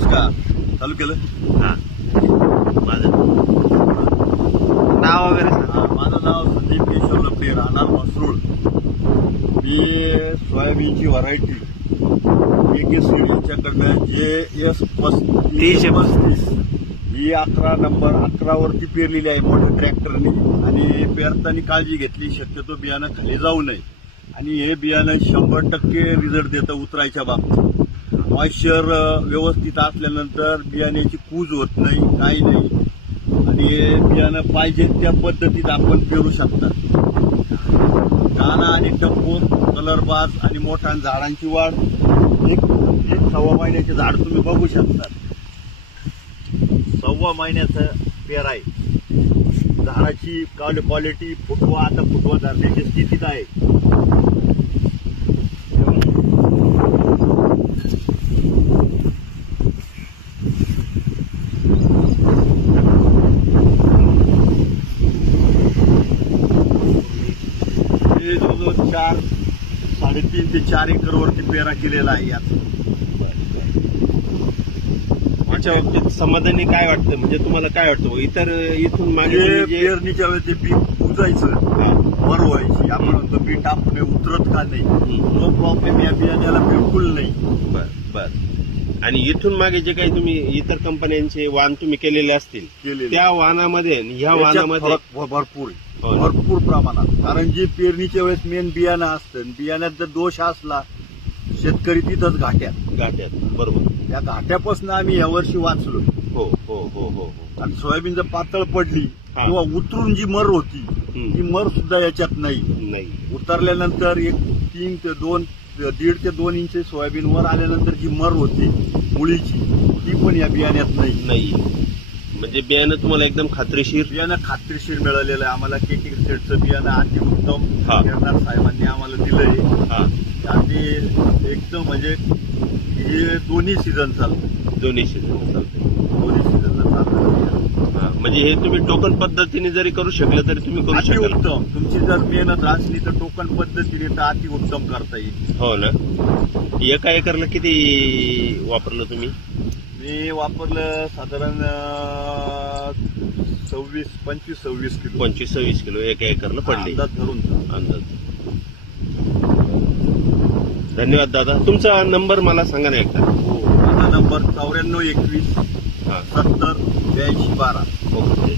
नमस्कार. चालू केलं. हा माझं नाव वगैरे सांग. माझं नाव संदीप केशव लपडे, राहणार मसरूळ. मी सोयाबीनची व्हरायटी केसरी यांच्याकडनं JS 35 ही 11 नंबर 11 वरती पेरलेली आहे मोठ्या ट्रॅक्टरने. आणि पेरताना काळजी घेतली, शक्यतो बियाणं खाली जाऊ नये. आणि हे बियाणं 100% रिझल्ट देतं उतरायच्या बाबतीत. मॉइश्चर व्यवस्थित असल्यानंतर बियाण्याची कूज होत नाही, काही नाही. आणि हे बियाणं पाहिजे त्या पद्धतीत आपण पेरू शकतात. दाना आणि टप्पूर, कलरबाज आणि मोठ्या झाडांची वाढ. एक 1.25 महिन्याचे झाड तुम्ही बघू शकता. 1.25 महिन्याचं पेर आहे. झाडाची क्वालिटी, फुटवा आता फुटवा धरण्याच्या स्थितीत आहे. हे जवळजवळ 3.5 ते 4 एकर वरती पेरा केलेला आहे. यात माझ्या बाबतीत समाधानी काय वाटतं, म्हणजे तुम्हाला काय वाटतं इतर इथून मागे म्हणजे तुम्ही जे- पेरणीच्या वेळेस ते पीक उजायचं, हा, वर व्हायची. आपण म्हणतो पीक टाकणे उतरत का नाही, तो प्रॉब्लेम या बियाण्याला बिलकुल नाही. बर बर. आणि इथून मागे जे काही तुम्ही इतर कंपन्यांचे वाहन तुम्ही केलेले असतील केलेले. त्या वाहनामध्ये आणि ह्या याच्यात वाहनामध्ये फरक भरपूर आहे. हो ना? भरपूर प्रमाणात. कारण जे पेरणीच्या वेळेस मेन बियाणं असतं, बियाण्यात जर दोष असला शेतकरी तिथंच घाट्यात. गाठ्यात बरोबर. त्या घाट्यापासून आम्ही यावर्षी वाचलो. हो हो हो हो हो. आणि सोयाबीन जर पातळ पडली हा. किंवा उतरून जी मर होती ती मर सुद्धा याच्यात नाही. नाही. उतरल्यानंतर 1.5 ते 2 इंच सोयाबीन वर आल्यानंतर जी मर होती मुळीची, ती पण या बियाण्यात नाही. नाही. म्हणजे बियाणं तुम्हाला एकदम खात्रीशीर. बियाणं खात्रीशीर मिळालेलं आहे आम्हाला. केटी सेटचं बियाणं अतिउत्तम हा. गिरणार साहेबांनी आम्हाला दिलंय. हा, आणि एकदम म्हणजे हे दोन्ही सीझन चालतं. दोन्ही सीझन चालते. दोन्ही सीझनला चालतं. हा, म्हणजे हे तुम्ही टोकन पद्धतीने जरी करू शकलं तरी तुम्ही करू शकाल. अतिउत्तम. तुमची जर मेहनत असली तर टोकन पद्धतीने तर अतिउत्तम करता येईल. हो ना. एका एकरला किती वापरलं तुम्ही? मी वापरलं साधारण 25-26 किलो 25-26 किलो एका एकरला पडले. अंदाज धरून जा. अंदाज. धन्यवाद दादा. तुमचा नंबर मला सांगा ना एकदा. हो, माझा नंबर 94 21 हा, 70 82 12. ओके.